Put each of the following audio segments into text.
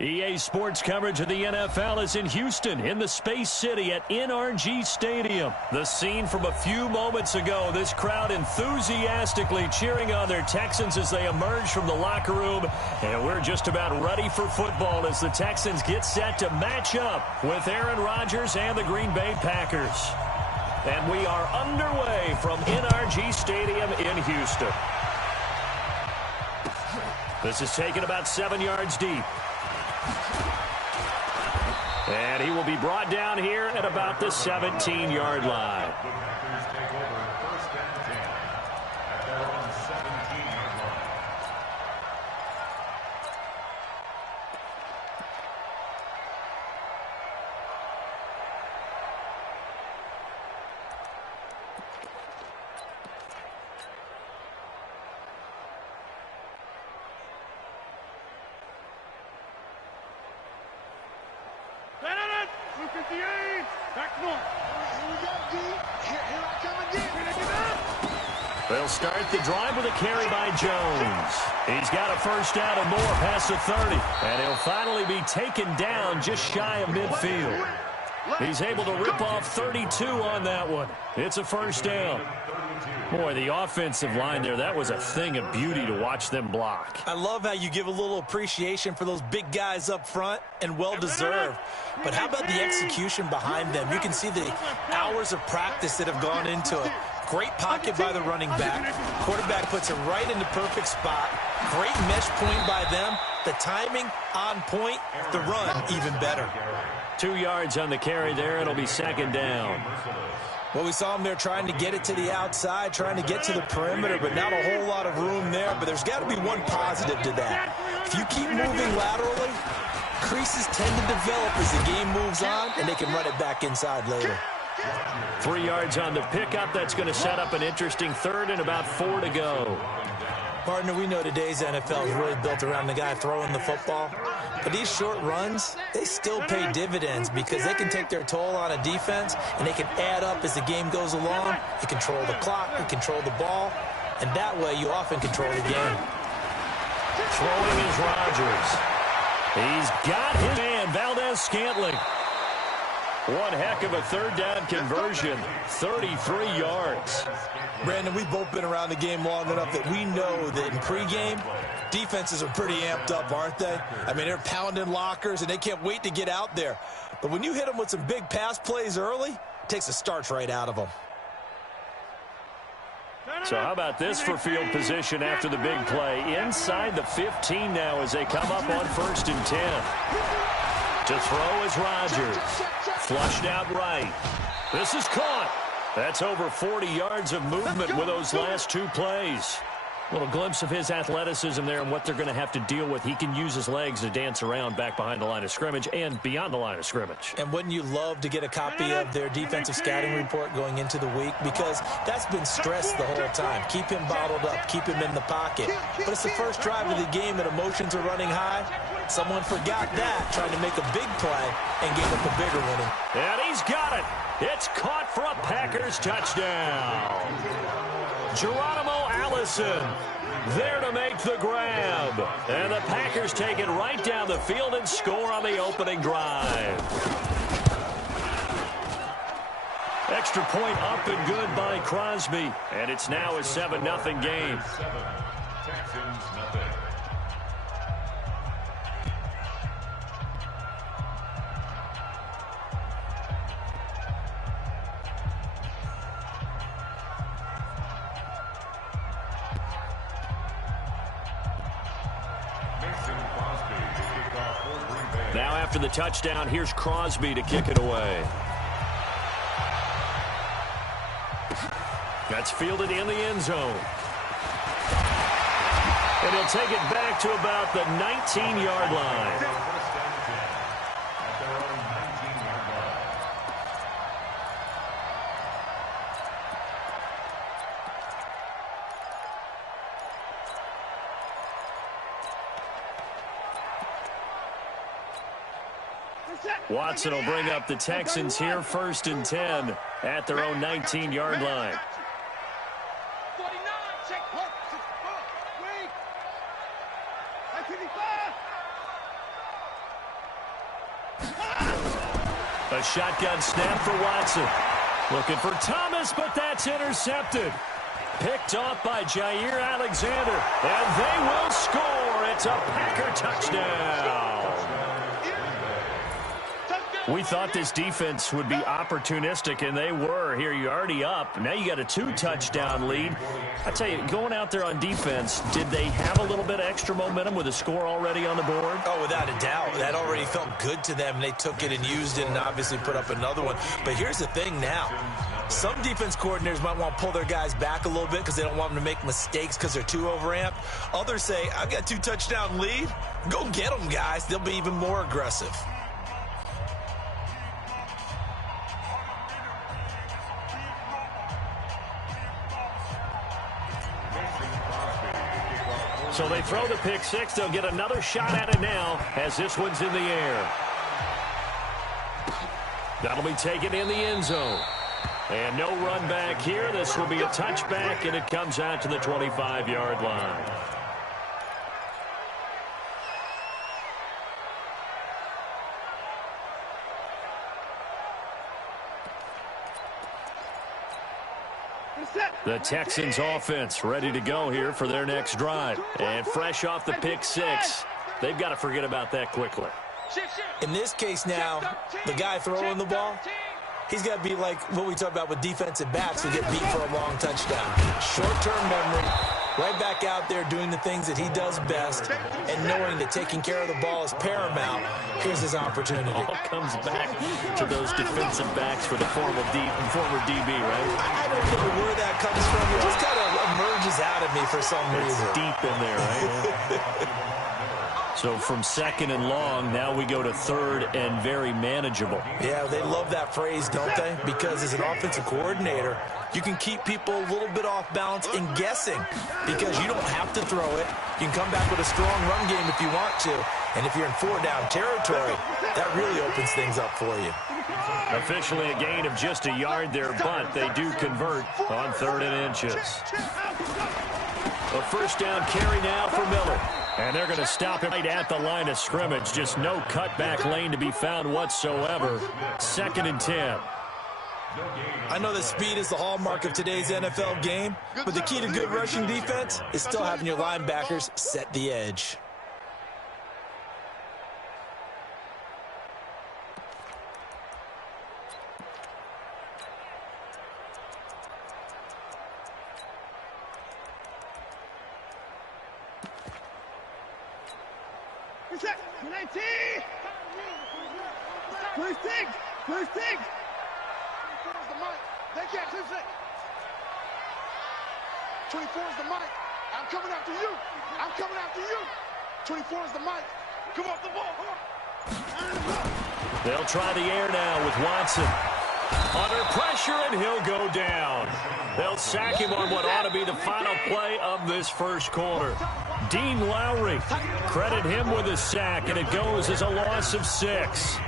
EA Sports coverage of the NFL is in Houston, in the Space City at NRG Stadium. The scene from a few moments ago, this crowd enthusiastically cheering on their Texans as they emerge from the locker room. And we're just about ready for football as the Texans get set to match up with Aaron Rodgers and the Green Bay Packers. And we are underway from NRG Stadium in Houston. This is taken about 7 yards deep. And he will be brought down here at about the 17-yard line. They'll start the drive with a carry by Jones. He's got a first down and more past the 30. And he'll finally be taken down just shy of midfield. He's able to rip off 32 on that one. It's a first down. Boy, the offensive line there, that was a thing of beauty to watch them block. I love how you give a little appreciation for those big guys up front, and well-deserved. But how about the execution behind them? You can see the hours of practice that have gone into it. Great pocket by the running back. Quarterback puts it right in the perfect spot. Great mesh point by them. The timing on point. The run even better. 2 yards on the carry there. It'll be second down. Well, we saw him there trying to get it to the outside, trying to get to the perimeter, but not a whole lot of room there. But there's got to be one positive to that. If you keep moving laterally, creases tend to develop as the game moves on, and they can run it back inside later. 3 yards on the pickup. That's going to set up an interesting third and about 4 to go. Partner, we know today's NFL is really built around the guy throwing the football. But these short runs, they still pay dividends because they can take their toll on a defense, and they can add up as the game goes along. You control the clock, you control the ball, and that way you often control the game. Throwing is Rodgers. He's got his man, Valdez-Scantling. One heck of a third down conversion, 33 yards. Brandon, we've both been around the game long enough that we know that in pregame, defenses are pretty amped up, aren't they? I mean, they're pounding lockers, and they can't wait to get out there. But when you hit them with some big pass plays early, it takes the starch right out of them. So how about this for field position after the big play? Inside the 15 now as they come up on 1st and 10. To throw is Rodgers. Flushed out right. This is caught. That's over 40 yards of movement with those last 2 plays. A little glimpse of his athleticism there and what they're going to have to deal with. He can use his legs to dance around back behind the line of scrimmage and beyond the line of scrimmage. And wouldn't you love to get a copy of their defensive scouting report going into the week? Because that's been stressed the whole time. Keep him bottled up. Keep him in the pocket. But it's the first drive of the game and emotions are running high. Someone forgot that, trying to make a big play and gave up a bigger one. And he's got it. It's caught for a Packers touchdown. Geronimo Allison there to make the grab. And the Packers take it right down the field and score on the opening drive. Extra point up and good by Crosby. And it's now a 7-0 game. Now after the touchdown, here's Crosby to kick it away. That's fielded in the end zone. And he'll take it back to about the 19-yard line. Watson will bring up the Texans here, 1st and 10 at their own 19-yard line. A shotgun snap for Watson. Looking for Thomas, but that's intercepted. Picked off by Jair Alexander, and they will score. It's a Packer touchdown. We thought this defense would be opportunistic, and they were. Here, you're already up. Now you got a 2-touchdown lead. I tell you, going out there on defense, did they have a little bit of extra momentum with a score already on the board? Oh, without a doubt. That already felt good to them. They took it and used it and obviously put up another one. But here's the thing now. Some defense coordinators might want to pull their guys back a little bit because they don't want them to make mistakes because they're too overamped. Others say, I've got a 2-touchdown lead. Go get them, guys. They'll be even more aggressive. So they throw the pick six. They'll get another shot at it now as this one's in the air. That'll be taken in the end zone. And no run back here. This will be a touchback, and it comes out to the 25-yard line. The Texans offense ready to go here for their next drive. And fresh off the pick six, they've got to forget about that quickly. In this case now, the guy throwing the ball, he's got to be like what we talk about with defensive backs who get beat for a long touchdown. Short-term memory, right back out there doing the things that he does best, and knowing that taking care of the ball is paramount. Here's his opportunity. All comes back to those defensive backs for the former DB, right? I don't know where that comes from. It just kind of emerges out of me for some reason. It's deep in there, right? So from second and long, now we go to third and very manageable. Yeah, they love that phrase, don't they? Because as an offensive coordinator, you can keep people a little bit off balance and guessing because you don't have to throw it. You can come back with a strong run game if you want to. And if you're in 4-down territory, that really opens things up for you. Officially a gain of just a yard there, but they do convert on 3rd and inches. A first down carry now for Miller. And they're going to stop him right at the line of scrimmage. Just no cutback lane to be found whatsoever. 2nd and 10. I know that speed is the hallmark of today's NFL game, but the key to good rushing defense is still having your linebackers set the edge. First thing. They can't lose it. 24 is the mic. I'm coming after you. I'm coming after you. 24 is the mic. Come off the ball. They'll try the air now with Watson. Under pressure, and he'll go down. They'll sack him on what ought to be the final play of this first quarter. Dean Lowry, credit him with a sack, and it goes as a loss of 6.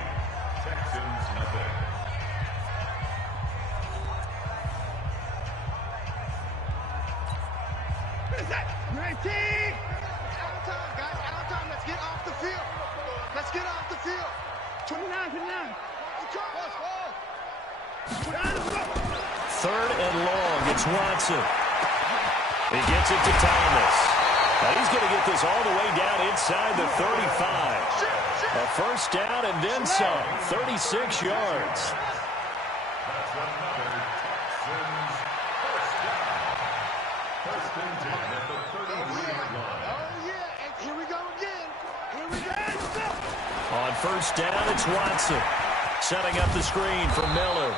Watson. He gets it to Thomas. Now he's going to get this all the way down inside the 35. A first down and then some. 36 yards. On first down, it's Watson. Setting up the screen for Miller.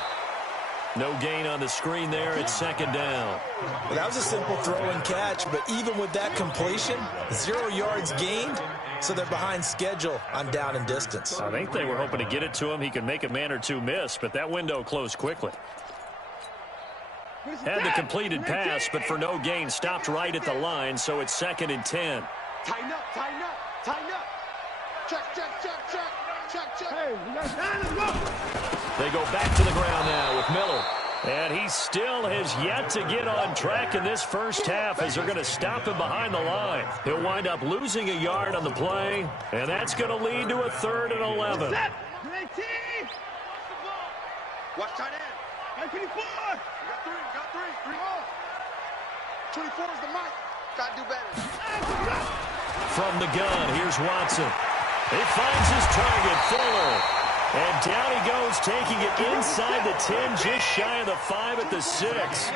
No gain on the screen there. It's 2nd down. Well, that was a simple throw and catch, but even with that completion, 0 yards gained, so they're behind schedule on down and distance. I think they were hoping to get it to him. He could make a man or two miss, but that window closed quickly. Had the completed pass, but for no gain, stopped right at the line, so it's 2nd and 10. Tighten up, tighten up, tighten up. Check. Hey, we got time to go. They go back to the ground now with Miller. And he still has yet to get on track in this first half as they're going to stop him behind the line. He'll wind up losing a yard on the play, and that's going to lead to a 3rd and 11. Watch tight end. 24. You got three. 3 more. 24 is the mic. Gotta do better. From the gun, here's Watson. He finds his target, Fuller. And down he goes, taking it inside the 10, just shy of the 5 at the 6.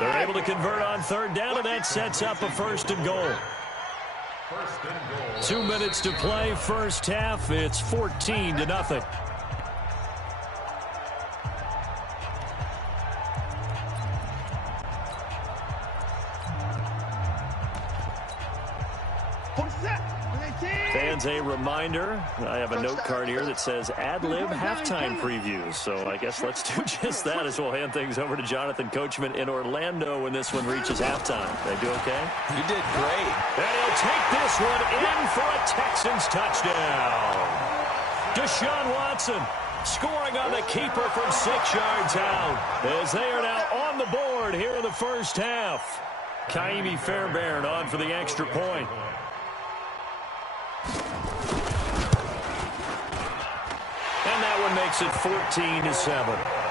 They're able to convert on third down, and that sets up a first and goal. 2 minutes to play, first half. It's 14-0. Fans, a reminder, I have a note card here that says ad-lib halftime previews. So I guess let's do just that as we'll hand things over to Jonathan Coachman in Orlando when this one reaches halftime. They do okay? You did great. And he'll take this one in for a Texans touchdown. Deshaun Watson scoring on the keeper from 6 yards out as they are now on the board here in the first half. Kaimi Fairbairn on for the extra point. And that one makes it 14-7.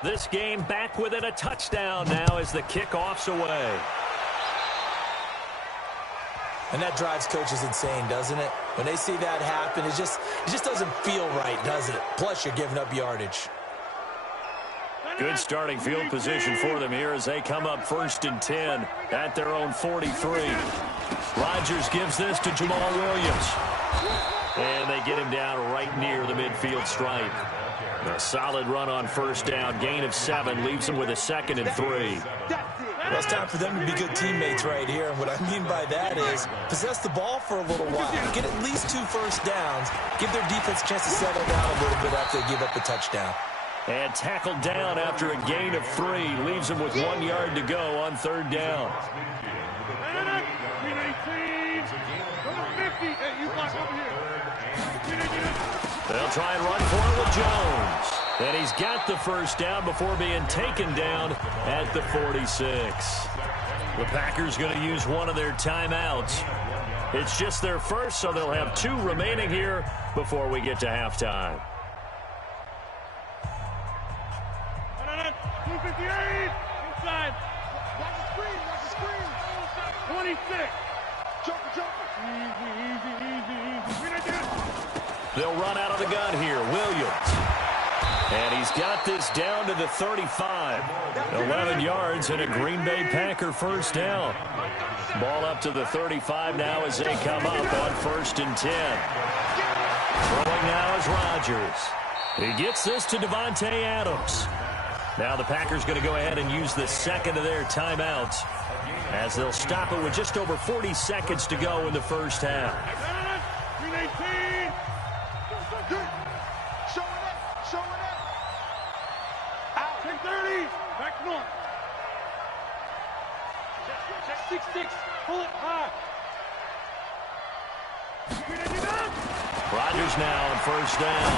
This game back within a touchdown now as the kickoff's away. And that drives coaches insane, doesn't it? When they see that happen, it just doesn't feel right, does it? Plus, you're giving up yardage. Good starting field position for them here as they come up 1st and 10 at their own 43. Rodgers gives this to Jamal Williams. And they get him down right near the midfield stripe. A solid run on first down. Gain of 7 leaves them with a 2nd and 3. Well, it's time for them to be good teammates right here. And what I mean by that is possess the ball for a little while. Get at least 2 first downs. Give their defense a chance to settle down a little bit after they give up the touchdown. And tackled down after a gain of 3. Leaves them with 1 yard to go on third down. They'll try and run for it with Jones. And he's got the first down before being taken down at the 46. The Packers going to use one of their timeouts. It's just their first, so they'll have 2 remaining here before we get to halftime. 258 inside. Watch the screen. 26. Joker. Easy. They'll run out of the gun here. Williams. And he's got this down to the 35. 11 yards and a Green Bay Packer first down. Ball up to the 35 now as they come up on 1st and 10. Throwing now is Rodgers. He gets this to Davante Adams. Now the Packers going to go ahead and use the 2nd of their timeouts as they'll stop it with just over 40 seconds to go in the first half. 319. Showing up. Out. 1030. Back north. 6-6. Pull it high. Rodgers now on first down.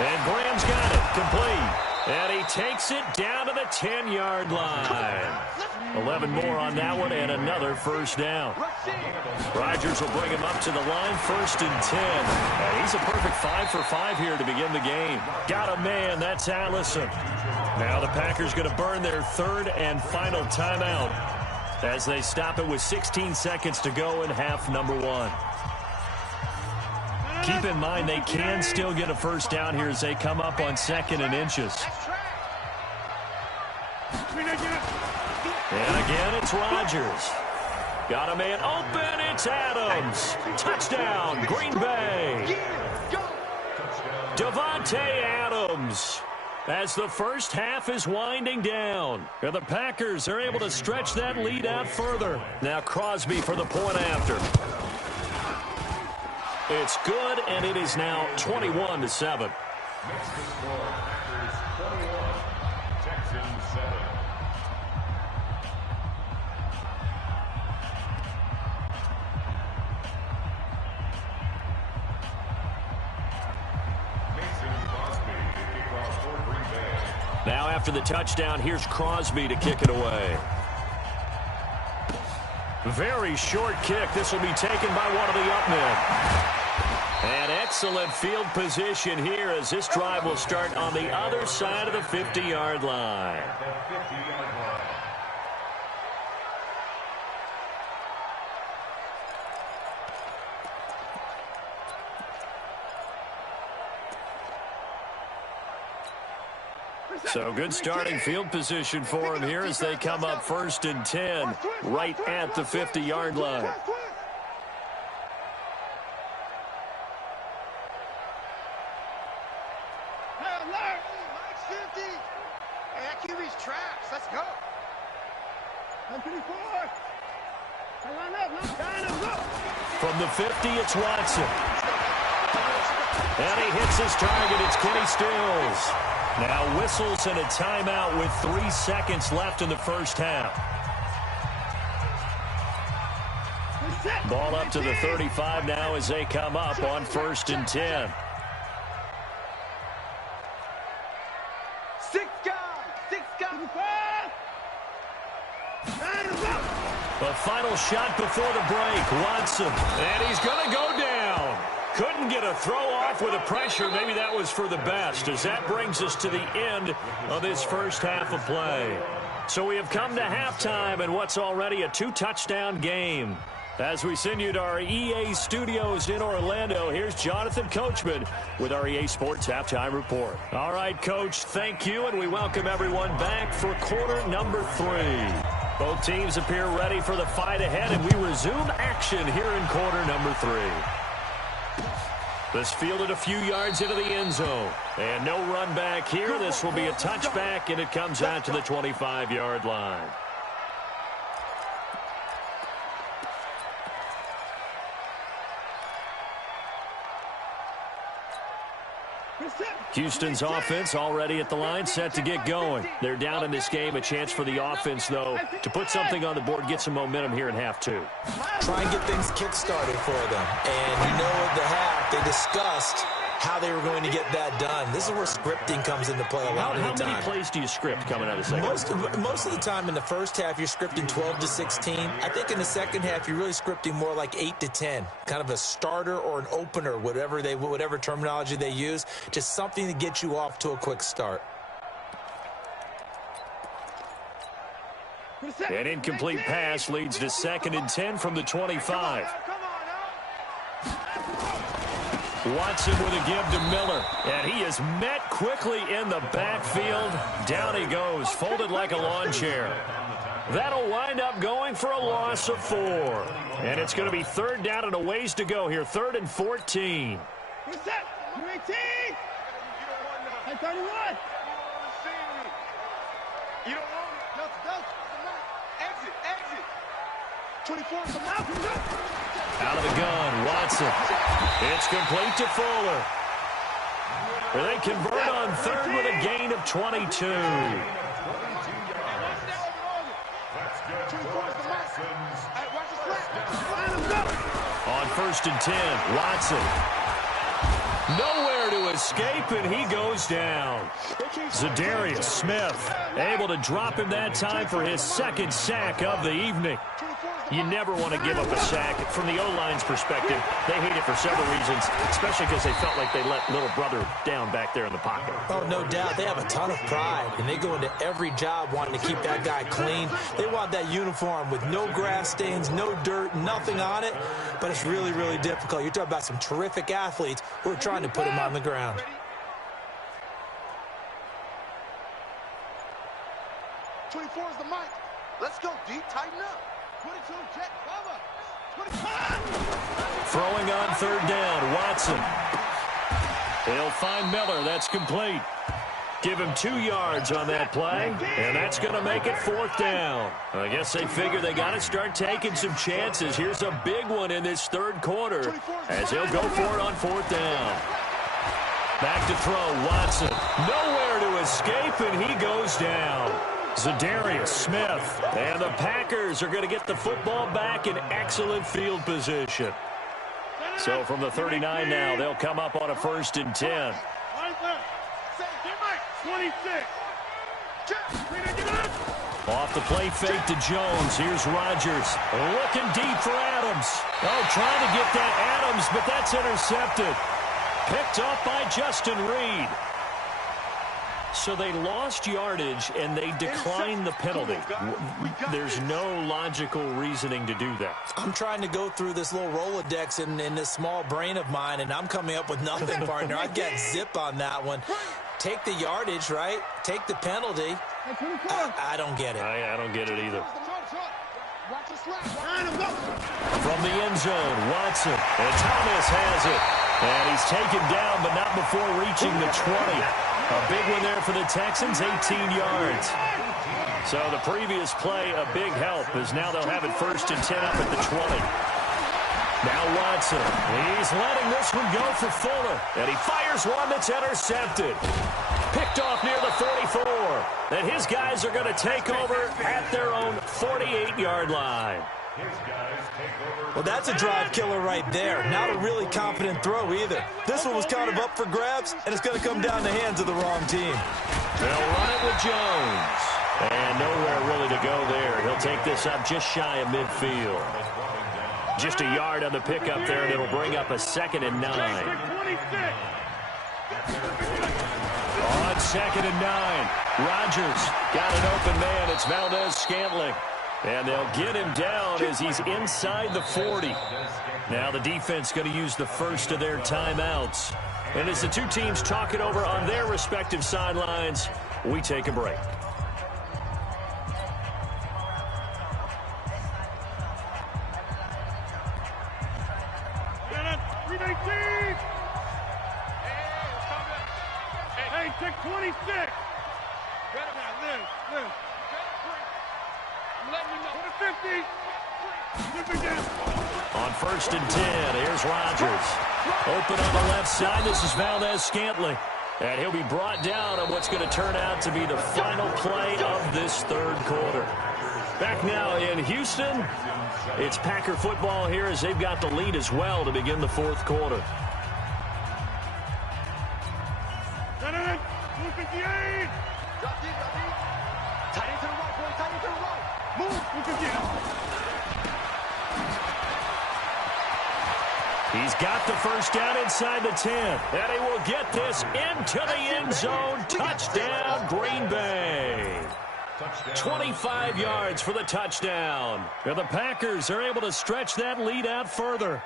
And Graham's got it. Complete. And he takes it down to the 10-yard line. 11 more on that one and another first down. Rodgers will bring him up to the line, 1st and 10. And he's a perfect 5 for 5 here to begin the game. Got a man, that's Allison. Now the Packers going to burn their 3rd and final timeout as they stop it with 16 seconds to go in half number 1. Keep in mind they can still get a first down here as they come up on 2nd and inches. And again, it's Rodgers. Got a man open. It's Adams. Touchdown, Green Bay. Davante Adams. As the first half is winding down, the Packers are able to stretch that lead out further. Now Crosby for the point after. It's good, and it is now 21-7. Makes the score Packers 21, Texans 7. Now after the touchdown, here's Crosby to kick it away. Very short kick. This will be taken by one of the up men. An excellent field position here as this drive will start on the other side of the 50-yard line. So good starting field position for him here as they come up 1st and 10 right at the 50-yard line. Let's go. From the 50, it's Watson. And he hits his target. It's Kenny Stills. Now whistles and a timeout with 3 seconds left in the first half. Ball up to the 35 now as they come up on 1st and 10. 6 guys. The final shot before the break. Watson. And he's going to go down. Couldn't get a throw off with the pressure. Maybe that was for the best, as that brings us to the end of this first half of play. So we have come to halftime in what's already a 2-touchdown game. As we send you to our EA studios in Orlando, here's Jonathan Coachman with our EA Sports Halftime Report. All right, Coach, thank you, and we welcome everyone back for quarter number 3. Both teams appear ready for the fight ahead, and we resume action here in quarter number 3. This fielded a few yards into the end zone. And no run back here. This will be a touchback, and it comes out to the 25-yard line. Houston's offense already at the line, set to get going. They're down in this game. A chance for the offense, though, to put something on the board, get some momentum here in half 2. Try and get things kick-started for them. And you know at the half, they discussed how they were going to get that done. This is where scripting comes into play a lot of the time. How many plays do you script coming out of the second? Most of the time in the first half, you're scripting 12 to 16. I think in the second half, you're really scripting more like 8 to 10. Kind of a starter or an opener, whatever terminology they use. Just something to get you off to a quick start. An incomplete pass leads to 2nd and 10 from the 25. Watson with a give to Miller, and he is met quickly in the backfield. Down he goes, folded like a lawn chair. That'll wind up going for a loss of 4. And it's going to be 3rd down and a ways to go here, 3rd and 14. What's that? You 18? I 31. You don't want it. No. Exit. 24 is the mouth. Out of the gun, Watson. It's complete to Fuller. They convert on 3rd with a gain of 22. On 1st and 10, Watson. Nowhere to escape, and he goes down. Zadarius Smith able to drop him that time for his 2nd sack of the evening. You never want to give up a sack. From the O-line's perspective, they hate it for several reasons, especially because they felt like they let little brother down back there in the pocket. Oh, no doubt. They have a ton of pride, and they go into every job wanting to keep that guy clean. They want that uniform with no grass stains, no dirt, nothing on it, but it's really, really difficult. You're talking about some terrific athletes who are trying to put him on the ground. '24 is the mic. Let's go, D. Tighten up. 22, jet, cover. 25. Throwing on 3rd down, Watson. He'll find Miller. That's complete. Give him 2 yards on that play, and that's going to make it 4th down. I guess they figure they got to start taking some chances. Here's a big one in this 3rd quarter as he'll go for it on 4th down. Back to throw, Watson. Nowhere to escape, and he goes down. Zadarius Smith. And the Packers are going to get the football back in excellent field position. So from the 39 now, they'll come up on a 1st and 10. 26. Off the play fake to Jones. Here's Rodgers. Looking deep for Adams. Oh, trying to get that Adams, but that's intercepted. Picked off by Justin Reed. So they lost yardage, and they declined the penalty. There's no logical reasoning to do that. I'm trying to go through this little Rolodex in this small brain of mine, and I'm coming up with nothing, partner. I got zip on that one. Take the yardage, right? Take the penalty. I don't get it. I don't get it either. From the end zone, Watson. And Thomas has it. And he's taken down, but not before reaching the 20. A big one there for the Texans, 18 yards. So the previous play, a big help, as now they'll have it 1st and 10 up at the 20. Now Watson. He's letting this one go for Fuller. And he fires one that's intercepted. Picked off near the 44. And his guys are going to take over at their own 48-yard line. Well, that's a drive killer right there. Not a really confident throw either. This one was kind of up for grabs, and it's going to come down the hands of the wrong team. They'll run it with Jones. And nowhere really to go there. He'll take this up just shy of midfield. Just a yard on the pickup there, and it'll bring up a 2nd and 9. On 2nd and 9, Rodgers got an open man. It's Valdez-Scantling. And they'll get him down as he's inside the 40. Now the defense going to use the first of their timeouts. And as the two teams talk it over on their respective sidelines, we take a break. Hey, take 26. Live. Let me know. 50. On 1st and 10, here's Rodgers. Open on the left side. This is Valdez-Scantling. And he'll be brought down on what's going to turn out to be the final play of this 3rd quarter. Back now in Houston, it's Packer football here as they've got the lead as well to begin the 4th quarter. 258. Tight end to the right, boy. Tight end to the right. Move. 258. He's got the first down inside the 10. And he will get this into the end zone. Touchdown, Green Bay. 25 yards for the touchdown. And the Packers are able to stretch that lead out further.